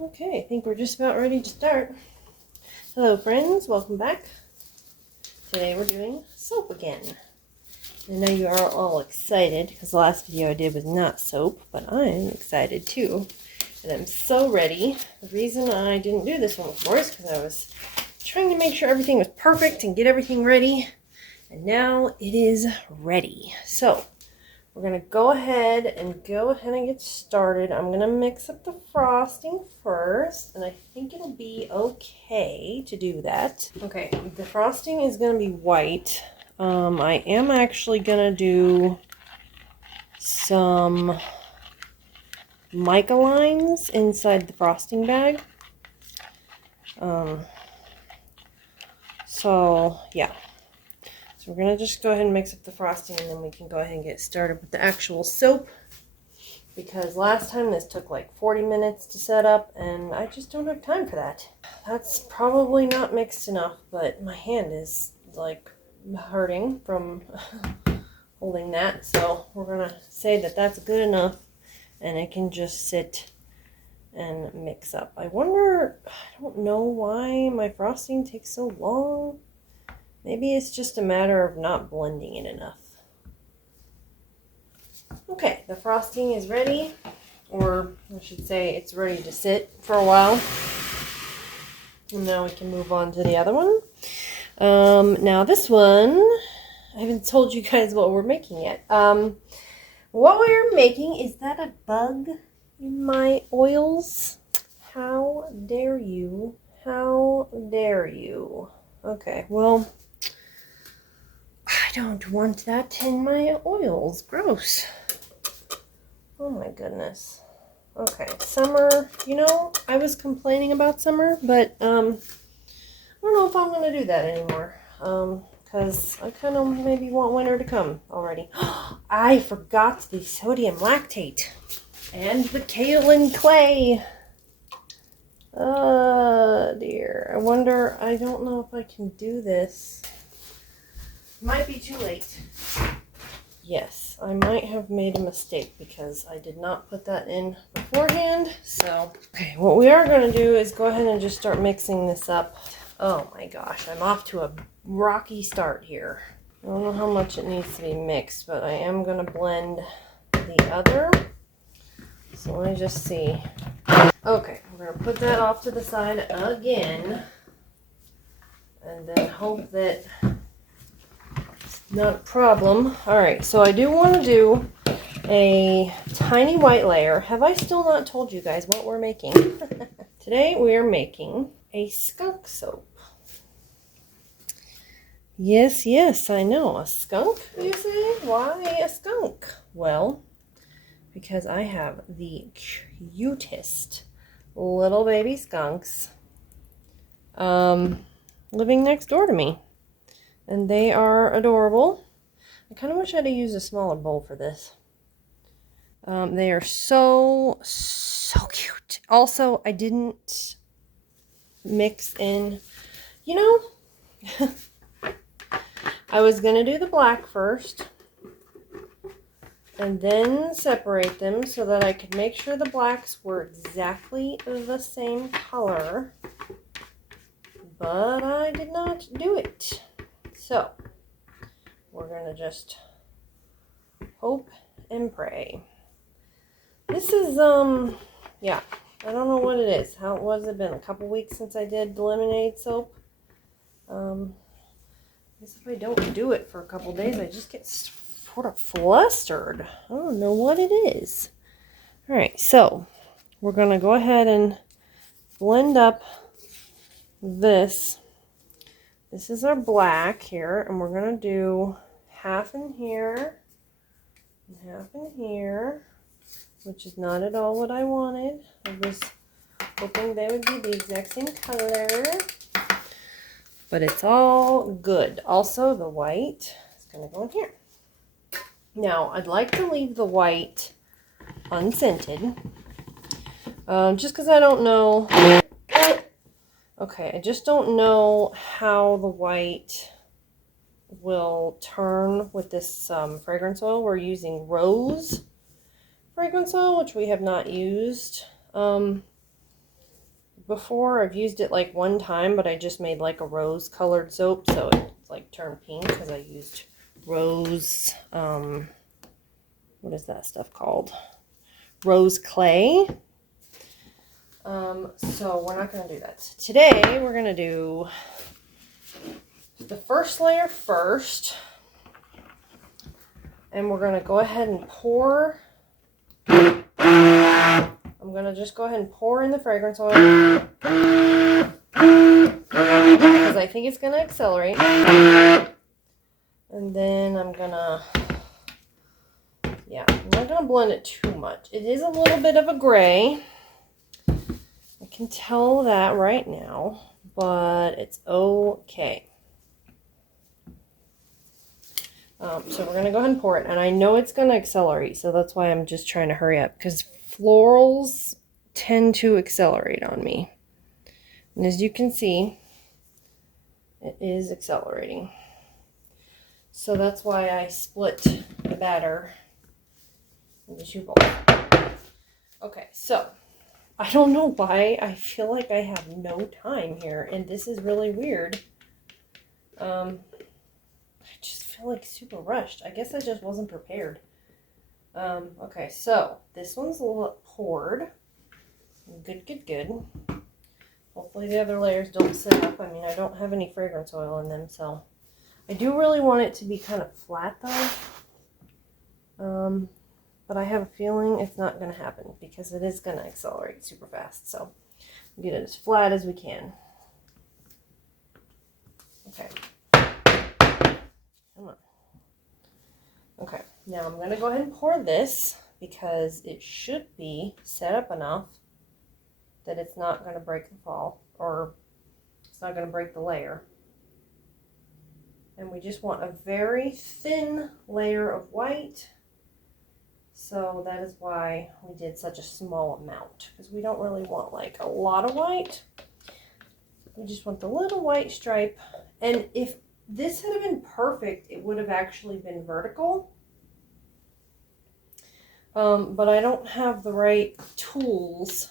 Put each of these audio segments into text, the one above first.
Okay, I think we're just about ready to start. Hello friends, welcome back. Today we're doing soap again. I know you are all excited because the last video I did was not soap, but I'm excited too. And I'm so ready. The reason I didn't do this one before is because I was trying to make sure everything was perfect and get everything ready. And now it is ready. So we're going to go ahead and get started. I'm going to mix up the frosting first, and I think it'll be okay to do that. Okay, the frosting is going to be white. I am actually going to do some mica lines inside the frosting bag. So, yeah. So we're going to just go ahead and mix up the frosting, and then we can go ahead and get started with the actual soap. Because last time this took like 40 minutes to set up, and I just don't have time for that. That's probably not mixed enough, but my hand is like hurting from holding that. So we're going to say that that's good enough, and it can just sit and mix up. I don't know why my frosting takes so long. Maybe it's just a matter of not blending it enough. Okay, the frosting is ready, or I should say it's ready to sit for a while. And now we can move on to the other one. Now this one, I haven't told you guys what we're making yet. What we're making, is that a bug in my oils? How dare you? How dare you? Okay, well, I don't want that in my oils. Gross. Oh my goodness. Okay, summer, I was complaining about summer, but I don't know if I'm going to do that anymore. Because I kind of maybe want winter to come already. I forgot the sodium lactate and the kaolin clay. Oh dear. I don't know if I can do this. Might be too late. Yes, I might have made a mistake because I did not put that in beforehand. So, okay, what we are going to do is go ahead and just start mixing this up. Oh my gosh, I'm off to a rocky start here. I don't know how much it needs to be mixed, but I am going to blend the other. So let me just see. Okay, we're going to put that off to the side again. And then hope that not a problem. Alright, so I do want to do a tiny white layer. Have I still not told you guys what we're making? Today we are making a skunk soap. Yes, I know. A skunk, you say? Why a skunk? Well, because I have the cutest little baby skunks living next door to me. And they are adorable. I kind of wish I had used a smaller bowl for this. They are so cute. Also, I didn't mix in, I was going to do the black first. And then separate them so that I could make sure the blacks were exactly the same color. But I did not do it. So, we're going to just hope and pray. This is, yeah, I don't know what it is. What has it been? A couple weeks since I did the lemonade soap? I guess if I don't do it for a couple days, I just get sort of flustered. I don't know what it is. Alright, so, we're going to go ahead and blend up this. This is our black here, and we're going to do half in here and half in here, which is not at all what I wanted. I was hoping they would be the exact same color, but it's all good. Also, the white is going to go in here. Now, I'd like to leave the white unscented, just because I don't know. Okay, I just don't know how the white will turn with this fragrance oil. We're using rose fragrance oil, which we have not used. before. I've used it like one time, but I just made like a rose colored soap, so it's like turned pink because I used rose, what is that stuff called? Rose clay. So we're not going to do that. Today we're going to do the first layer first, and we're going to go ahead and pour. I'm going to just go ahead and pour in the fragrance oil because I think it's going to accelerate. And then I'm going to, I'm not going to blend it too much. It is a little bit of a gray. I can tell that right now, but it's okay. So we're going to go ahead and pour it. And I know it's going to accelerate, so that's why I'm just trying to hurry up, because florals tend to accelerate on me. And as you can see, it is accelerating. So that's why I split the batter into 2 bowls. Okay, so I don't know why I feel like I have no time here, and this is really weird. I just feel like super rushed. I guess I just wasn't prepared. Okay, so this one's poured. Good, good, good. Hopefully the other layers don't sit up. I mean, I don't have any fragrance oil in them, so I do really want it to be kind of flat though. But I have a feeling it's not going to happen because it is going to accelerate super fast. So we'll get it as flat as we can. Okay. Come on. Okay. Now I'm going to go ahead and pour this because it should be set up enough that it's not going to break the fall, or it's not going to break the layer. And we just want a very thin layer of white. So that is why we did such a small amount, because we don't really want like a lot of white. We just want the little white stripe. And if this had been perfect, it would have actually been vertical. But I don't have the right tools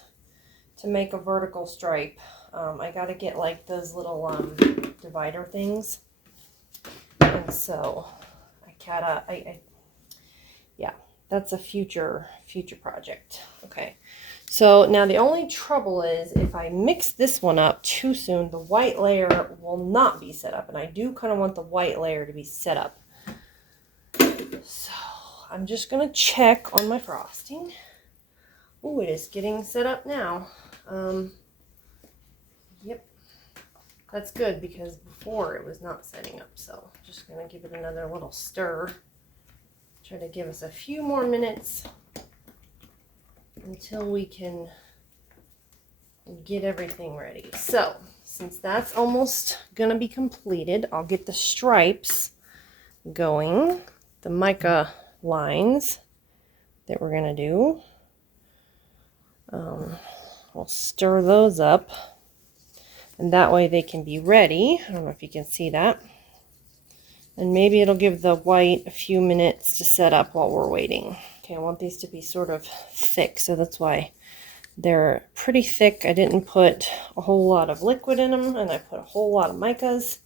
to make a vertical stripe. I got to get like those little divider things. And so yeah. That's a future project. Okay. So now the only trouble is if I mix this one up too soon, the white layer will not be set up. And I do kind of want the white layer to be set up. So I'm just going to check on my frosting. Oh, it is getting set up now. Yep. That's good because before it was not setting up. So just going to give it another little stir. Try to give us a few more minutes until we can get everything ready. So, since that's almost going to be completed, I'll get the stripes going, the mica lines that we're going to do. We'll stir those up, and that way they can be ready. I don't know if you can see that. And maybe it'll give the white a few minutes to set up while we're waiting. Okay, I want these to be sort of thick, so that's why they're pretty thick. I didn't put a whole lot of liquid in them, and I put a whole lot of micas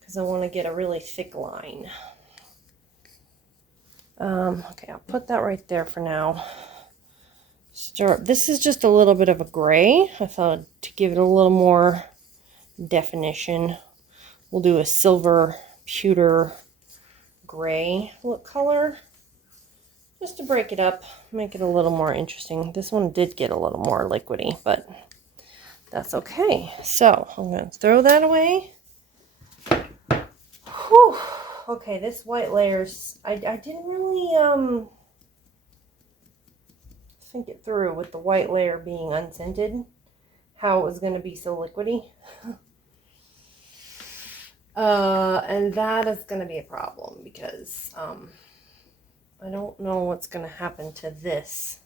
because I want to get a really thick line. Okay, I'll put that right there for now. This is just a little bit of a gray. I thought to give it a little more definition, we'll do a silver pewter gray look color just to break it up, make it a little more interesting. This one did get a little more liquidy, but that's okay. So I'm going to throw that away. Whew. Okay, this white layer's, I didn't really think it through with the white layer being unscented, how it was going to be so liquidy. And that is going to be a problem because I don't know what's going to happen to this.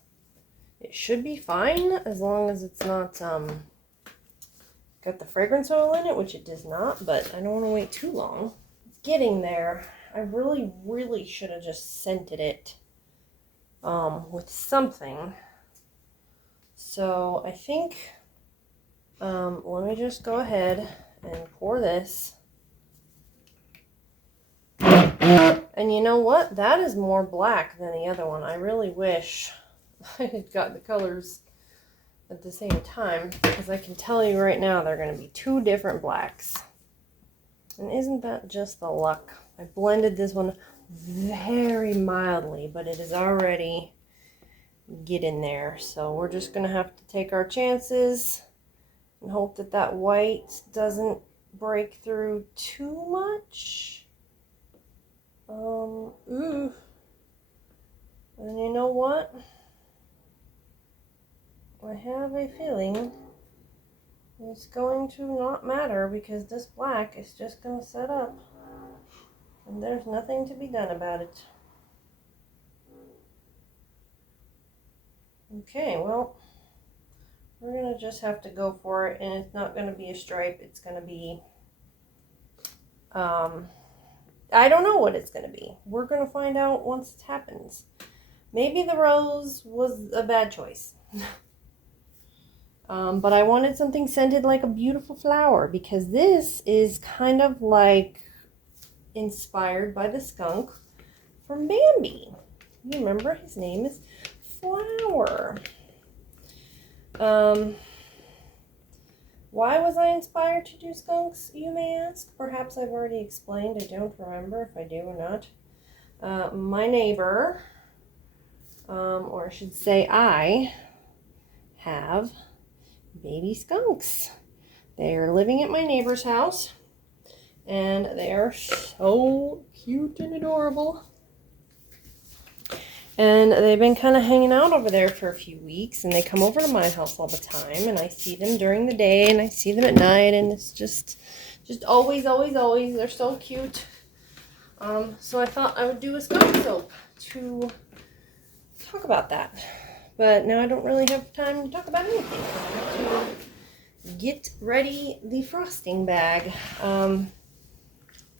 It should be fine as long as it's not got the fragrance oil in it, which it does not, but I don't want to wait too long. It's getting there. I really should have just scented it with something. So I think Let me just go ahead and pour this. And you know what? That is more black than the other one. I really wish I had got the colors at the same time, because I can tell you right now they're going to be two different blacks. And isn't that just the luck? I blended this one very mildly, but it is already getting there. So we're just going to have to take our chances and hope that that white doesn't break through too much. And you know what? I have a feeling it's going to not matter, because this black is just going to set up and there's nothing to be done about it. Okay, well, we're going to just have to go for it, and it's not going to be a stripe. It's going to be, I don't know what it's going to be. We're going to find out once it happens. Maybe the rose was a bad choice. But I wanted something scented like a beautiful flower, because this is kind of like inspired by the skunk from Bambi. You remember his name is Flower. Why was I inspired to do skunks, you may ask? Perhaps I've already explained. I don't remember if I do or not. My neighbor, or I should say I, have baby skunks. They're living at my neighbor's house, and they're so cute and adorable. And they've been kind of hanging out over there for a few weeks, and they come over to my house all the time, and I see them during the day and I see them at night, and it's just always, they're so cute. So I thought I would do a skunk soap to talk about that. But now I don't really have time to talk about anything. I have to get ready the frosting bag.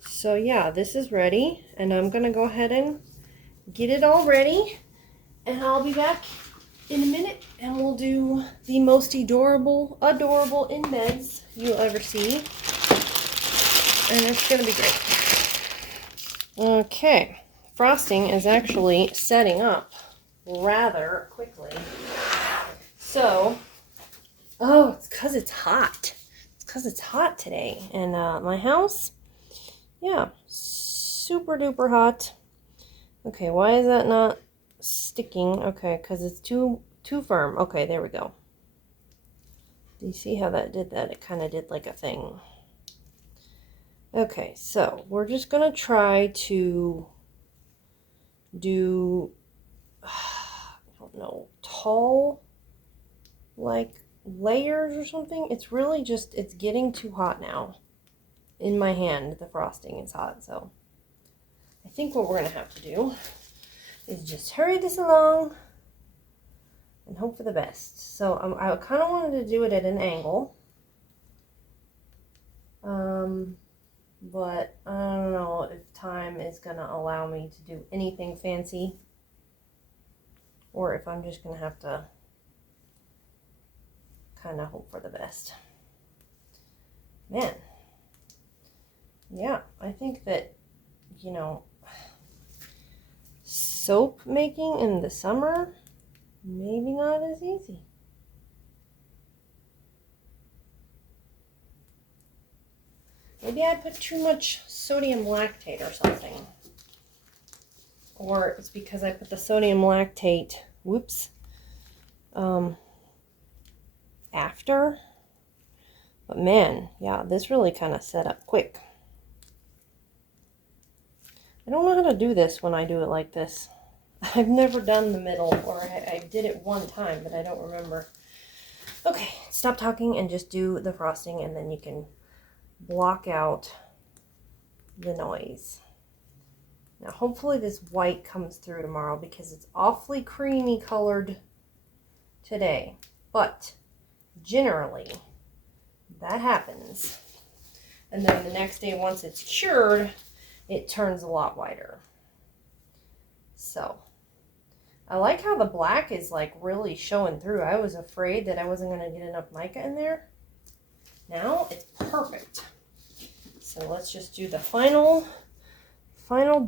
So yeah, this is ready, and I'm going to go ahead and get it all ready, and I'll be back in a minute, and we'll do the most adorable in beds you'll ever see, and it's going to be great. Okay, frosting is actually setting up rather quickly. So, it's because it's hot. It's because it's hot today. And my house, yeah, super duper hot. Okay, why is that not sticking? Okay, because it's too firm. Okay, there we go. Do you see how that did that? It kind of did like a thing. Okay, so we're just going to try to do, I don't know, tall, like, layers or something. It's really just, it's getting too hot now. In my hand, the frosting is hot, so I think what we're going to have to do is just hurry this along and hope for the best. So I kind of wanted to do it at an angle. But I don't know if time is going to allow me to do anything fancy, or if I'm just going to have to kind of hope for the best. Man. Yeah, I think that, you know, soap making in the summer, maybe not as easy. Maybe I put too much sodium lactate or something. Or it's because I put the sodium lactate, after. But man, yeah, this really kind of set up quick. I don't know how to do this when I do it like this. I've never done the middle, or I did it one time, but I don't remember. Okay, stop talking and just do the frosting, and then you can block out the noise. Now, hopefully this white comes through tomorrow, because it's awfully creamy colored today. But generally, that happens. And then the next day, once it's cured, it turns a lot whiter. So, I like how the black is like really showing through. I was afraid that I wasn't going to get enough mica in there. Now it's perfect. So let's just do the final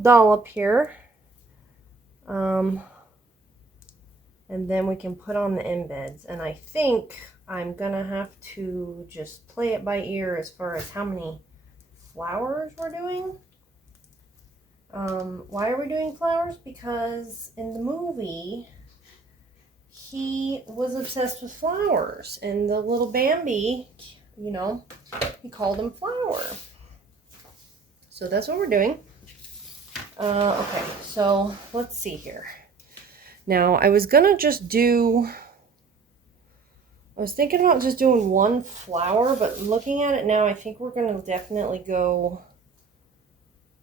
dollop here. And then we can put on the embeds. And I think I'm gonna have to just play it by ear as far as how many flowers we're doing. Why are we doing flowers? Because in the movie, he was obsessed with flowers. And the little Bambi, you know, he called him Flower. So that's what we're doing. Okay, so let's see here. Now, I was thinking about just doing one flower, but looking at it now, I think we're gonna definitely go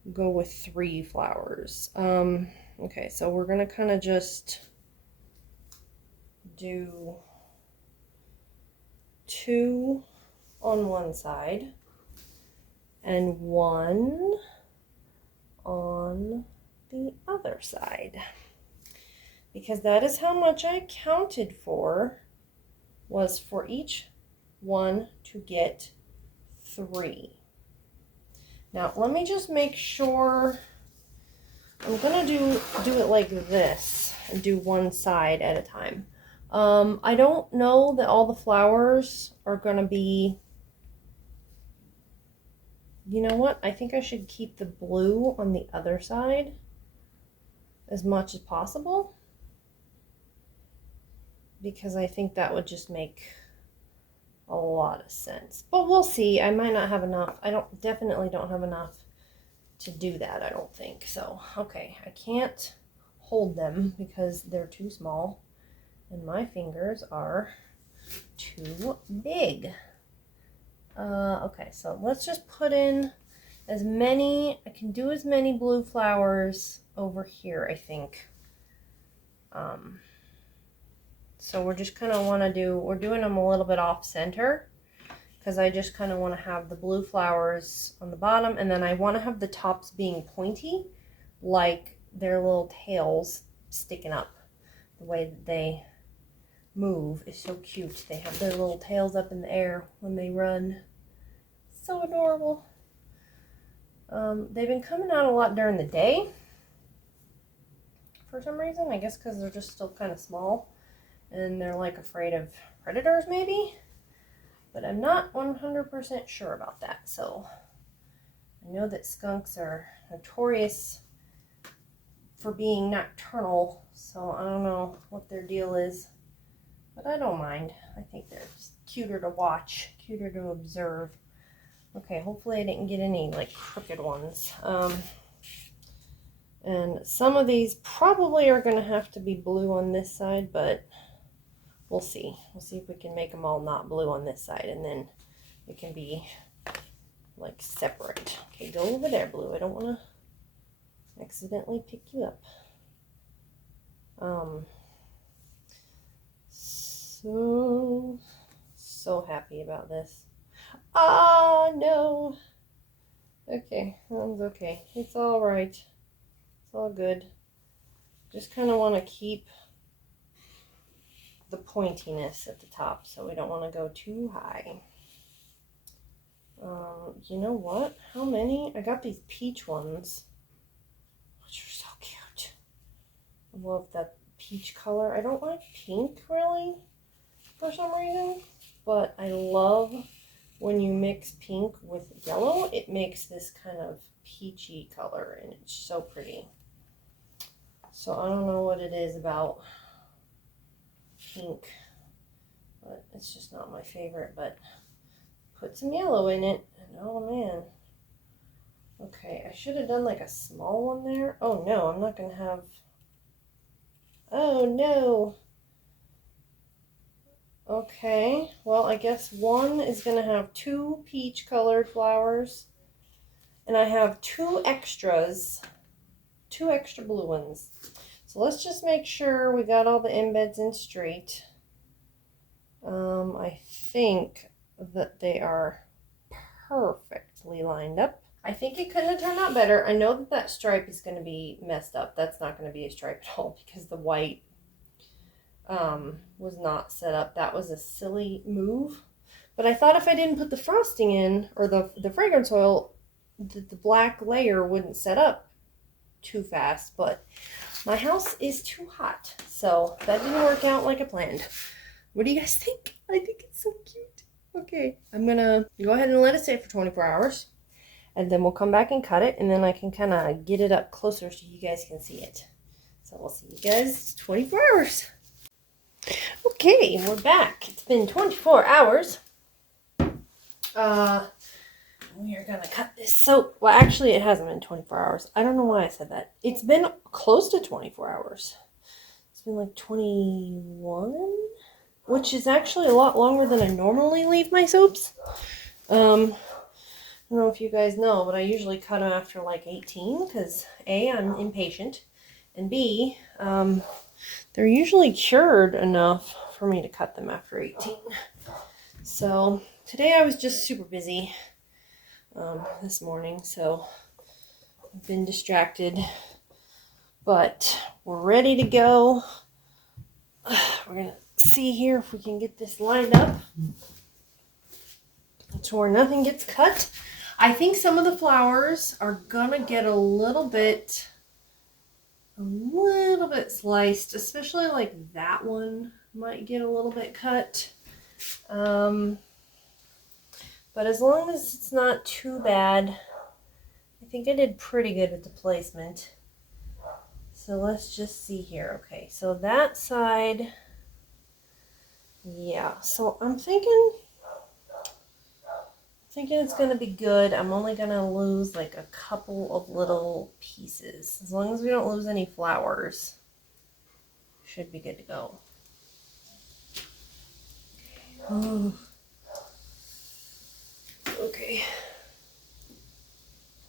with 3 flowers. Okay, so we're gonna kind of just do 2 on one side and 1 on the other side, because that is how much I counted for, was for each one to get 3. Now let me just make sure. I'm gonna do it like this and do one side at a time. I don't know that all the flowers are gonna be, you know what? I think I should keep the blue on the other side as much as possible, because I think that would just make a lot of sense. But we'll see. I might not have enough. Definitely don't have enough to do that, I don't think. So, okay, I can't hold them because they're too small and my fingers are too big. Okay, so let's just put in I can do as many blue flowers over here, I think. So we're just kind of we're doing them a little bit off center, because I just kind of want to have the blue flowers on the bottom, and then I want to have the tops being pointy, like their little tails sticking up. The way that they move is so cute. They have their little tails up in the air when they run. So adorable. They've been coming out a lot during the day for some reason. I guess because they're just still kind of small and they're like afraid of predators maybe. But I'm not 100% sure about that. So I know that skunks are notorious for being nocturnal. So I don't know what their deal is. But I don't mind. I think they're just cuter to watch, cuter to observe. Okay, hopefully I didn't get any like crooked ones. And some of these probably are going to have to be blue on this side, but we'll see. We'll see if we can make them all not blue on this side, and then it can be like separate. Okay, go over there, blue. I don't want to accidentally pick you up. So happy about this. Ah, no. Okay, that's okay. It's all right. It's all good. Just kind of want to keep the pointiness at the top, so we don't want to go too high. You know what? How many? I got these peach ones, which are so cute. I love that peach color. I don't like pink really for some reason, but I love when you mix pink with yellow, it makes this kind of peachy color, and it's so pretty. So I don't know what it is about pink, but it's just not my favorite. But put some yellow in it, and oh man. Okay, I should have done like a small one there. Oh no, I'm not gonna have, oh no. Okay, well I guess one is gonna have 2 peach colored flowers, and I have 2 extra blue ones. So let's just make sure we got all the embeds in straight. I think that they are perfectly lined up. I think it couldn't have turned out better. I know that that stripe is going to be messed up. That's not going to be a stripe at all because the white was not set up. That was a silly move. But I thought if I didn't put the frosting in, or the fragrance oil, the black layer wouldn't set up too fast. But my house is too hot, so that didn't work out like I planned. What do you guys think? I think it's so cute. Okay, I'm gonna go ahead and let it sit for 24 hours. And then we'll come back and cut it, and then I can kind of get it up closer so you guys can see it. So we'll see you guys 24 hours. Okay, we're back. It's been 24 hours. We are gonna cut this soap. Well, actually, it hasn't been 24 hours. I don't know why I said that. It's been close to 24 hours. It's been like 21, which is actually a lot longer than I normally leave my soaps. I don't know if you guys know, but I usually cut them after like 18 because A, I'm impatient, and B, they're usually cured enough for me to cut them after 18. So today I was just super busy this morning, so I've been distracted, but we're ready to go. We're going to see here if we can get this lined up to where nothing gets cut. I think some of the flowers are gonna get a little bit sliced, especially like that one might get a little bit cut. But as long as it's not too bad, I think I did pretty good with the placement. So let's just see here. Okay, so that side, yeah, so I'm thinking it's going to be good. I'm only going to lose like a couple of little pieces. As long as we don't lose any flowers, should be good to go. Oh. Okay.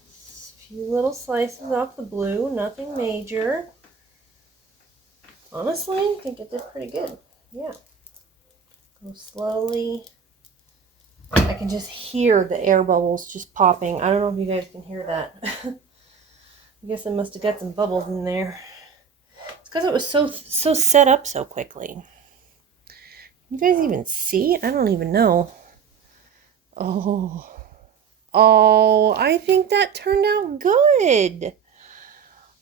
A few little slices off the blue, nothing major. Honestly, I think it did pretty good. Yeah. Go slowly. I can just hear the air bubbles just popping. I don't know if you guys can hear that. I guess I must have got some bubbles in there. It's because it was so set up so quickly. You guys even see? I don't even know. Oh, I think that turned out good.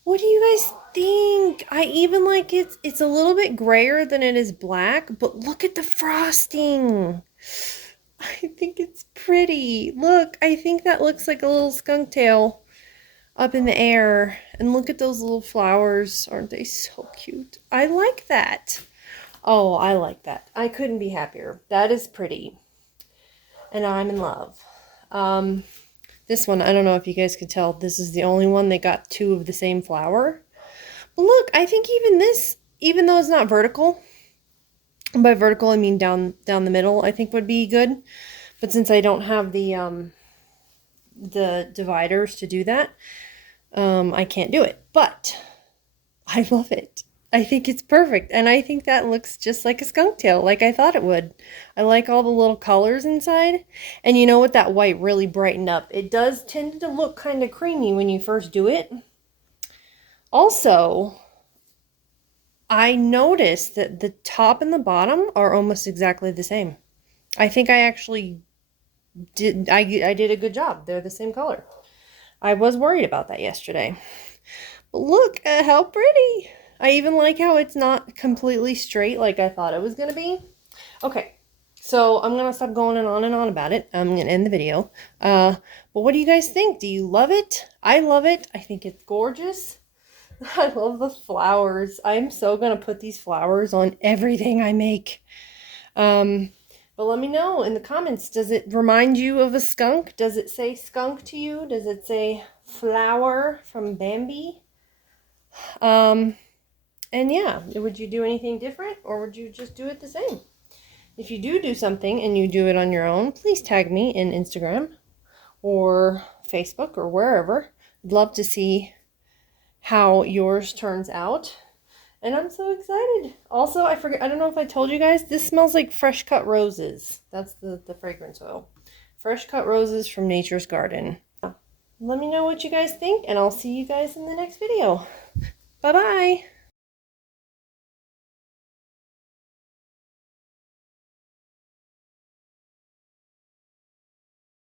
What do you guys think? I even like it. It's a little bit grayer than it is black, but look at the frosting. I think it's pretty. Look, I think that looks like a little skunk tail up in the air. And look at those little flowers. Aren't they so cute? I like that. Oh, I like that. I couldn't be happier. That is pretty. And I'm in love. This one, I don't know if you guys could tell, this is the only one that got two of the same flower. But look, I think even this, even though it's not vertical, by vertical, I mean down the middle, I think would be good. But since I don't have the dividers to do that, I can't do it. But I love it. I think it's perfect. And I think that looks just like a skunk tail, like I thought it would. I like all the little colors inside. And you know what? That white really brightened up. It does tend to look kind of creamy when you first do it. Also, I noticed that the top and the bottom are almost exactly the same. I think I actually did, I did a good job. They're the same color. I was worried about that yesterday. But look at how pretty. I even like how it's not completely straight like I thought it was going to be. Okay, so I'm going to stop going on about it. I'm going to end the video. But what do you guys think? Do you love it? I love it. I think it's gorgeous. I love the flowers. I'm so going to put these flowers on everything I make. But let me know in the comments. Does it remind you of a skunk? Does it say skunk to you? Does it say flower from Bambi? And yeah, would you do anything different or would you just do it the same? If you do something and you do it on your own, please tag me in Instagram or Facebook or wherever. I'd love to see how yours turns out. And I'm so excited. Also, I don't know if I told you guys, this smells like fresh cut roses. That's the fragrance oil. Fresh cut roses from Nature's Garden. Let me know what you guys think, and I'll see you guys in the next video. Bye-bye.